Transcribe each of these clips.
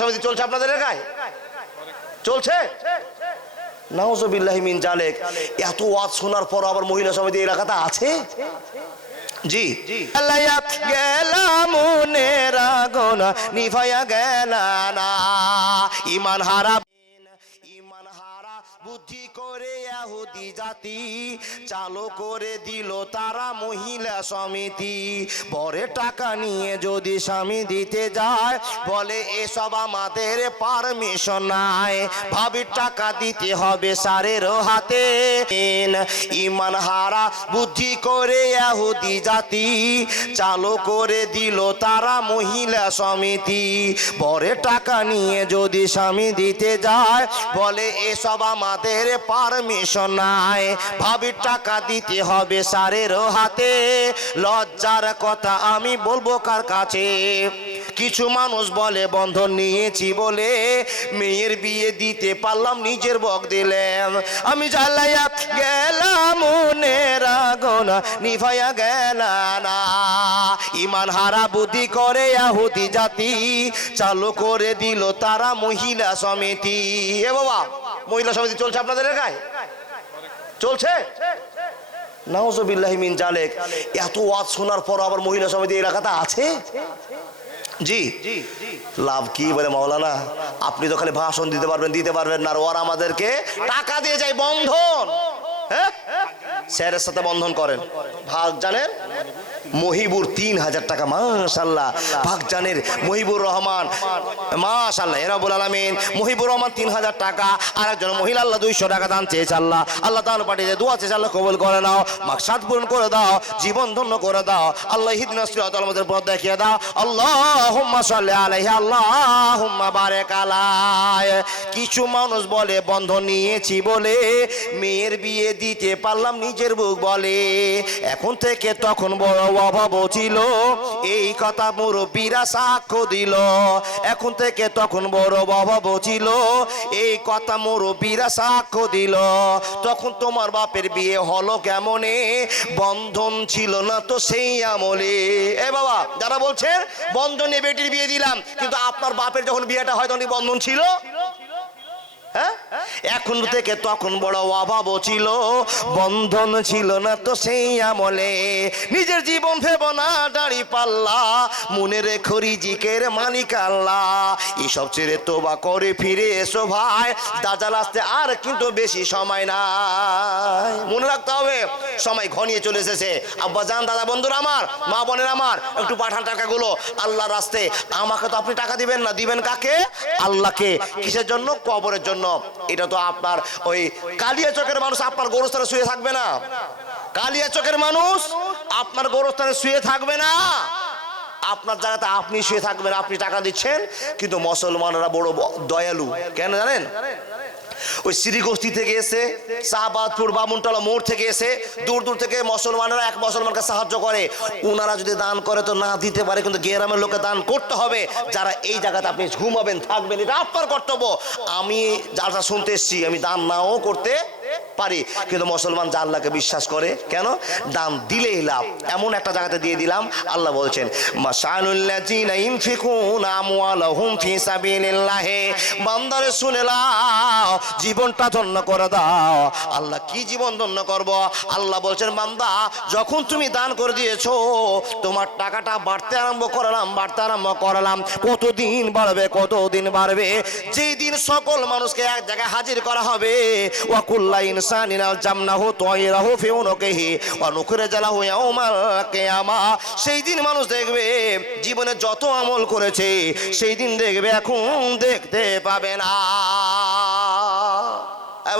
সমিতি চলছে আপনাদের এলাকায়? চলছে? নাউজুবিল্লাহি মিন জালিক। এত ওয়াজ শোনার পর আবার মহিলা সমিতি এলাকাতে আছে? জি গেলাম মনের আগুন নিভাইয়া গেল না, ইমান হারা বুদ্ধি করে ইহুদি জাতি চালু করে দিল তারা মহিলা সমিতি। পরে টাকা নিয়ে যদি স্বামী দিতে যায় বলে এসব আমাদের পারমিশন নাই, ভাবির টাকা দিতে হবে স্যারের হাতে। ইমান হারা বুদ্ধি করে ইহুদি জাতি চালু করে দিল তারা মহিলা সমিতি। পরে টাকা নিয়ে যদি স্বামী দিতে যায় বলে এসব আমাদের পারমিশন নাই, ভাবির টাকা দিতে হবে স্যারের হাতে। লজ্জার কথা আমি বলবো কার কাছে? কিছু মানুষ বলে বন্ধন নিয়েছি বলে মেয়ের বিয়ে দিতে পারলাম নিজের বক দিলাম, আমি জ্বালাইয়া গেলাম মনের আগুন নিভাইয়া গেল না, ইমান হারা বুদ্ধি করে ইহুদি জাতি চালু করে দিল তারা মহিলা সমিতি। এ বাবা, মহিলা সমিতি চলছে আপনাদের এলাকায়? চলছে? নাউজুবিল্লাহি মিন জালিক। এত ওয়াজ শোনার পর আবার মহিলা সমিতি এলাকাতে আছে? জি লাভ কি বলে মাওলানা? আপনি তো খালি ভাষণ দিতে পারবেন না, আর ওরা আমাদেরকে টাকা দিয়ে যায় বন্ধন। হ্যাঁ, স্যারের সাথে বন্ধন করেন। ভাগ জানেন মহিবুর 3000 টাকা, মাশাআল্লাহ। ভাগজানের মহিবুর রহমান, মাশাআল্লাহ, রাব্বুল আলামিন মহিবুর রহমান 3000 টাকা। আর একজন মহিলা আল্লাহ 200 টাকা দান চেয়েছে, আল্লাহ তাআলা পাঠিয়ে দোয়া চেয়েছে, আল্লাহ কবুল করে নাও, মাকসাদ পূরণ করে দাও, জীবন ধন্য করে দাও, আল্লাহ ইহদিনাস সিরাতাল মুস্তাকিম পথ দেখিয়ে দাও। আল্লাহুম্মা সাল্লি আলাইহি, আল্লাহুম্মা বারিক আলাইহি। কিছু মানুষ বলে বন্ধন নিয়েছি বলে মেয়ের বিয়ে দিতে পারলাম নিজের বুক বলে। এখন থেকে তখন বড় অভাব ছিল, এই কথা মুরব্বীরা সাক্ষ্য দিল। এখন থেকে তখন বড় অভাব ছিল, এই কথা মুরব্বীরা সাক্ষ্য দিল। তখন তোমার বাপের বিয়ে হলো কেমনে? বন্ধন ছিল না তো সেই আমলে। এ বাবা, যারা বলছেন বন্ধনে বেটির বিয়ে দিলাম, কিন্তু আপনার বাপের যখন বিয়েটা হয় তখন বন্ধন ছিল? এখন থেকে তখন বড় অভাব ছিল, বন্ধন ছিল না তো সেই আমলে। নিজের জীবন ভেব না দাড়ি পাল্লা, মনে রেখো রিজিকের মালিক আল্লাহ। এসব ছেড়ে তোবা করে ফিরে এসো ভাই, দাজাল আসতে আর কিন্তু বেশি সময় নাই। মনে রাখতে হবে সময় ঘনিয়ে চলে এসেছে। আব্বা জান, দাদা বন্ধুরা আমার, মা বোনের আমার, একটু পাঠান টাকাগুলো আল্লাহর রাস্তায়। আমাকে তো আপনি টাকা দিবেন না, দিবেন কাকে? আল্লাহকে। কিসের জন্য? কবরের জন্য। এটা তো আপনার ওই কালিয়া চকের মানুষ আপনার গোরস্থানে শুয়ে থাকবে না। কালিয়া চকের মানুষ আপনার গোরস্থানে শুয়ে থাকবে না, আপনার জায়গাতে আপনি শুয়ে থাকবেন। আপনি টাকা দিচ্ছেন, কিন্তু মুসলমানরা বড় দয়ালু। কেন জানেন? ওই শ্রীগোষ্ঠী থেকে এসে, শাহবাদপুর বামুনতলা মোড় থেকে এসে দূর দূর থেকে মুসলমানেরা এক মুসলমানকে সাহায্য করে। ওনারা যদি দান করে তো না দিতে পারে, কিন্তু গ্রামের লোকে দান করতে হবে। যারা এই জায়গাতে আপনি ঘুমাবেন থাকবেন, এটা আপনার কর্তব্য। আমি যারা শুনতে এসছি, আমি দান নাও করতে পারি, কিন্তু মুসলমান যা আল্লাহকে বিশ্বাস করে, কেন? দান দিলেই লাভ। এমন একটা জায়গাতে দিয়ে দিলাম, আল্লাহ বলছেন মাশাআলুল্লাযিনা ইনফিকুনা আমওয়ালাহুম ফি সাবিলিল্লাহ। বান্দারে শুনে নাও, জীবনটা ধন্য করে দাও। আল্লাহ কি জীবন ধন্য করব? আল্লাহ বলছেন বান্দা, যখন তুমি দান করে দিয়েছো, তোমার টাকাটা বাড়তে আরম্ভ করালাম। কতদিন বাড়বে? যেই দিন সকল মানুষকে এক জায়গায় হাজির করা হবে, ওয়া কুল্লা ইনসানিন আলজামনাহু তায়রাহু ফি উনুকিহি ওয়া নুখরিজু লাহু ইয়াওমাল কিয়ামা। সেই দিন মানুষ দেখবে জীবনে যত আমল করেছে, সেই দিন দেখবে এখন দেখতে পাবে না।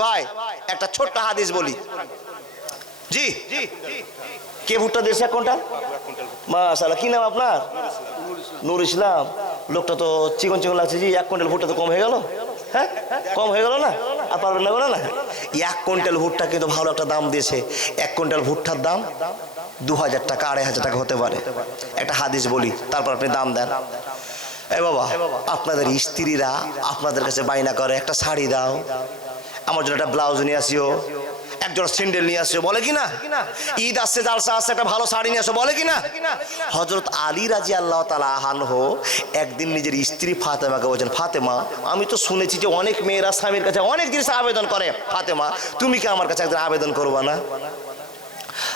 ভাই, একটা ছোট্ট হাদিস বলি। জি, কে ভুট্টা দিয়েছে? কোনটা? মাশাআল্লাহ। কি নাম আপনার? নূর ইসলাম। লোকটা তো চিকন লাগছে। জি, 1 কুইন্টাল ভুট্টা তো কম হয়ে গেল। হ্যাঁ, কম হয়ে গেল না? আর পারবেন না বলে না? 1 কুইন্টাল ভুট্টা কিন্তু ভালো একটা দাম দিয়েছে। 1 কুইন্টাল ভুট্টার দাম 2000 টাকা, 2500 টাকা হতে পারে। একটা হাদিস বলি, তারপর আপনি দাম দেন। এ বাবা, আপনাদের স্ত্রীরা আপনাদের কাছে বায়না করে, একটা শাড়ি দাও, আমার জন্য একটা ব্লাউজ নিয়ে আসিও, একজোড়া স্যান্ডেল নিয়ে আসছে, বলে কি না? ঈদ আসছে, জালসা আসছে, একটা ভালো শাড়ি নিয়ে আসো, বলে কি না? হযরত আলী রাদিয়াল্লাহু তাআলা আনহু একদিন নিজের স্ত্রী ফাতেমাকে বলছেন, ফাতেমা, আমি তো শুনেছি যে অনেক মেয়েরা স্বামীর কাছে অনেক জিনিস আবেদন করে, ফাতেমা তুমি কি আমার কাছে একদিন আবেদন করবা না?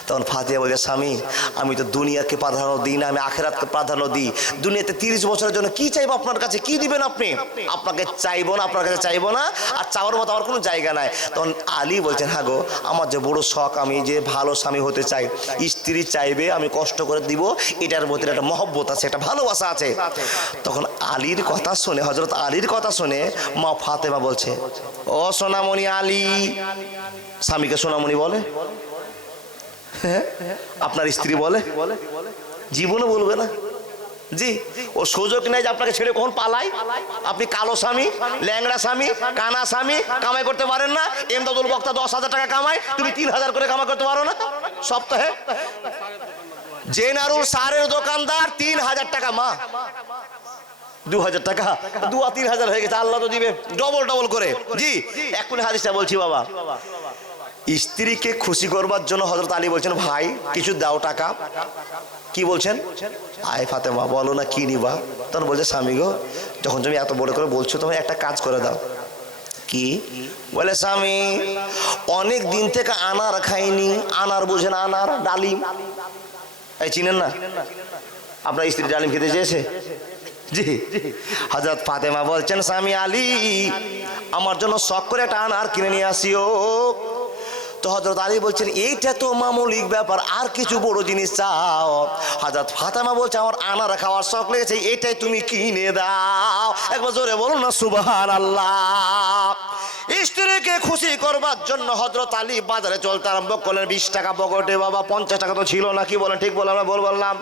তখন ফাতেমা বলে, স্বামী, আমি তো দুনিয়াকে প্রাধান্য দিই না, আমি আখেরাতকে প্রাধান্য দিই। দুনিয়াতে 30 বছরের জন্য কি চাইবো আপনার কাছে? কি দিবেন আপনি? আপনাকে চাইবো না, আপনার কাছে চাইবো না, আর চাওয়ার মতো আমার কোনো জায়গা নাই। তখন আলী বলছেন, হ্যাঁ গো, আমার যে বড় শখ, আমি যে ভালো স্বামী হতে চাই, স্ত্রী চাইবে আমি কষ্ট করে দিব, এটার মধ্যে একটা মহব্বত আছে, একটা ভালোবাসা আছে। তখন আলীর কথা শুনে, হযরত আলীর কথা শুনে মা ফাতেমা বলছে, ও সোনামণি আলী, স্বামীকে সোনামণি বলে? আপনার স্ত্রী বলে? জীবনে বলবে না। জি, ও সুযোগ নেই যে আপনাকে ছেড়ে কখন পালাই। আপনি কালো স্বামী, ল্যাংড়া স্বামী, কানা স্বামী, কামাই করতে পারেন না। এমদাদুল বক্তা 10,000 টাকা কামায়, তুমি 3,000 করে কামাই করতে পারো না সপ্তাহে। জেনারুল সারের দোকানদার 3,000 টাকা, মা 2,000 টাকা, 2-3,000 হয়ে গেছে, আল্লাহ তো দিবে ডবল ডবল করে। জি, এক্ষুনি হাদিসটা বলছি বাবা। স্ত্রীকে খুশি করবার জন্য হযরত আলী বলছেন, ভাই কিছু দাও টাকা। কি বলছেন? আয় ফাতেমা, বলো না কি নিবা? তখন বলছে, স্বামী গো, যখন তুমি এত বড় করে বলছো, তোমার একটা কাজ করে দাও। কি? বলে, স্বামী, অনেক দিন থেকে আনার খাইনি। আনার বুঝেন? আনার, ডালিম, এই চিনেন না? আপনার স্ত্রী ডালিম খেতে চেয়েছে? জি, হযরত ফাতেমা বলছেন, স্বামী আলী, আমার জন্য শখ করে একটা আনার কিনে নিয়ে আসিও। তো হযরত আলী বলছেন, এইটা তো মামুলিক ব্যাপার, আর কিছু বড় জিনিস চাও? হযরত ফাতেমা বলছে, আমার আনার খাওয়ার শখ লেগেছে, এটাই তুমি কিনে দাও। একবার জোরে বলুন না সুবহানাল্লাহ। স্ত্রীকে খুশি করবার জন্য হযরত আলী বাজারে চলতে আরম্ভ করলেন। 20 টাকা পকেটে, বাবা 50 টাকা তো ছিল না। কি বলেন? ঠিক বললাম না? বললাম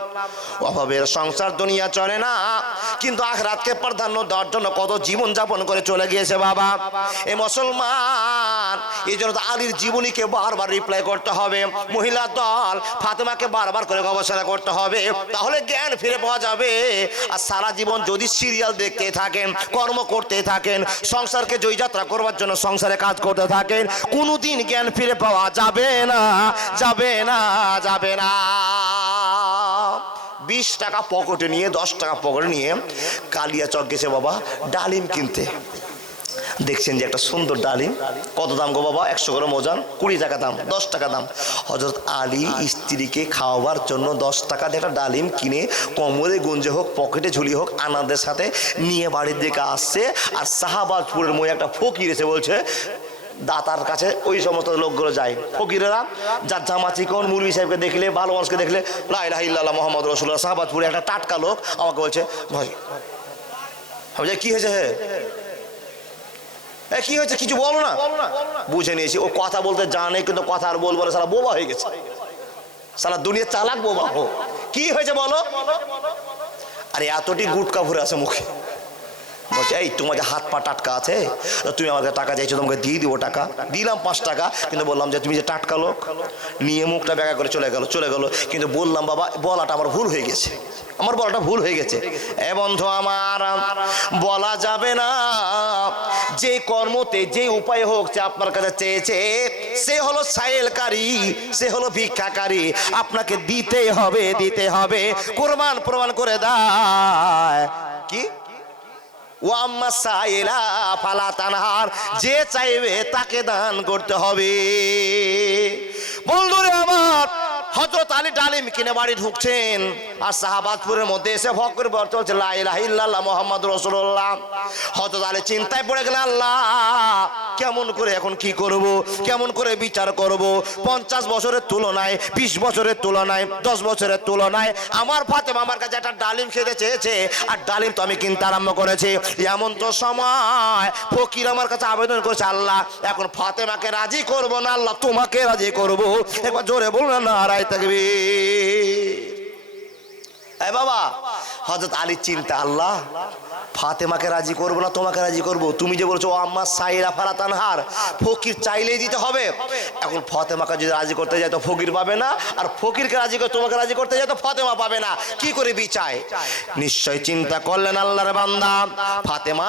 অভাবের সংসার দুনিয়া চলে না, কিন্তু আখিরাতকে প্রাধান্য দেওয়ার জন্য কত জীবন যাপন করে চলে গিয়েছে বাবা এ মুসলমান। এই জন্য আলীর জীবনীকে বারবার রিপ্লাই করতে হবে। মহিলা দল ফাতেমাকে বারবার করে গবেষণা করতে হবে, তাহলে জ্ঞান ফিরে পাওয়া যাবে। আর সারা জীবন যদি সিরিয়াল দেখতে থাকেন, কর্ম করতে থাকেন, সংসারকে জয়যাত্রা করবার জন্য সংসারে কাজ করতে থাকেন, কোনোদিন জ্ঞান ফিরে পাওয়া যাবে না, যাবে না, যাবে না। 20 টাকা পকেটে নিয়ে, 10 টাকা পকেটে নিয়ে কালিয়াচক গেছে বাবা ডালিম কিনতে। দেখছেন যে একটা সুন্দর ডালিম। কত দাম গো বাবা? 100 গ্রাম ওজন, 20 টাকা দাম, 10 টাকা দাম। হযরত আলী স্ত্রীকে খাওয়াবার জন্য 10 টাকা দিয়ে একটা ডালিম কিনে কোমরে গুঞ্জে হোক, পকেটে ঝুলি হোক, আনন্দের সাথে নিয়ে বাড়ির দিকে আসছে। আর শাহবাজপুরের মই একটা ফকির এসে বলছে, দাতার কাছে ওই সমস্ত লোকগুলো যায়, ফকিরেরা, যার জামা চিকন, মুরবি সাহেবকে দেখলে, ভালো মানুষকে দেখলে, লা ইলাহা ইল্লাল্লাহ মুহাম্মাদুর রাসূলুল্লাহ। শাহবাজপুরে একটা টাটকা লোক আমাকে বলছে, ভাই কি হয়েছে? কি হয়েছে? কিছু বলো না। বুঝে নিয়েছি, ও কথা বলতে জানে কিন্তু কথা আর বলবো না, সারা বোবা হয়ে গেছে, সারা দুনিয়া চালাক বোবা। কি হয়েছে বলো? আরে এতটি গুটকা ভরে আছে মুখে। বলছে, এই তোমার যে হাত পা টাটকা আছে, তুমি আমাকে টাকা চাইছো, তোমাকে দিয়ে দিব টাকা। দিলাম 5 টাকা, কিন্তু বললাম যে তুমি যে টাটকা লোক, নিয়ে মুখটা ব্যাগা করে চলে গেল। কিন্তু বললাম বাবা, বলাটা আমার ভুল হয়ে গেছে, আমার বলাটা ভুল হয়ে গেছে। এ বন্ধু আমার, বলা যাবে না। যে কর্মতে যে উপায় হোক যে আপনার কাছে চেয়েছে, সে হলো সাইলকারী, সে হলো ভিক্ষাকারী। আপনাকে দিতেই হবে, দিতে হবে। কোরবান প্রমাণ করে দেয় কি? ওয়াম্মা সাইলা ফালা তানহার, যে চাইবে তাকে দান করতে হবে। বন্ধুরে আমার, হযরত আলী ডালিম কিনে বাড়ি ঢুকছেন, আর শাহবাজপুরের মধ্যে এসে ফকর বল চলছে, লা ইলাহা ইল্লাল্লাহ মুহাম্মাদুর রাসূলুল্লাহ। হযরত আলী চিন্তায় পড়ে গেলেন, আল্লাহ কেমন করে এখন কি করব, কেমন করে বিচার করব? 50 বছরের তুলনায়, 20 বছরের তুলনায়, 10 বছরের তুলনায় আমার ফাতেমা আমার কাছে একটা ডালিম খেতে চেয়েছে, আর ডালিম তো আমি কিনতে আরম্ভ করেছি। এমন তো সময় ফকির আমার কাছে আবেদন করেছে, আল্লাহ এখন ফাতেমাকে রাজি করব না, আল্লাহ তোমাকে রাজি করব। একবার জোরে বলুন না, নারায়ে তাকবীর। এ বাবা, হযরত আলী চিন্তা, আল্লাহ ফাতেমাকে রাজি করবো না, তোমাকে রাজি করব। তুমি যে বলছো আম্মা সাইরা ফালা তানহার, ফকির চাইলেই দিতে হবে। এখন ফাতেমাকে যদি রাজি করতে যায় তো ফকির পাবে না, আর ফকিরকে রাজি করে তোমাকে রাজি করতে যায় তো ফাতেমা পাবে না। কি করে বিচায়? নিশ্চয় চিন্তা করলেন আল্লাহর বান্দা, ফাতেমা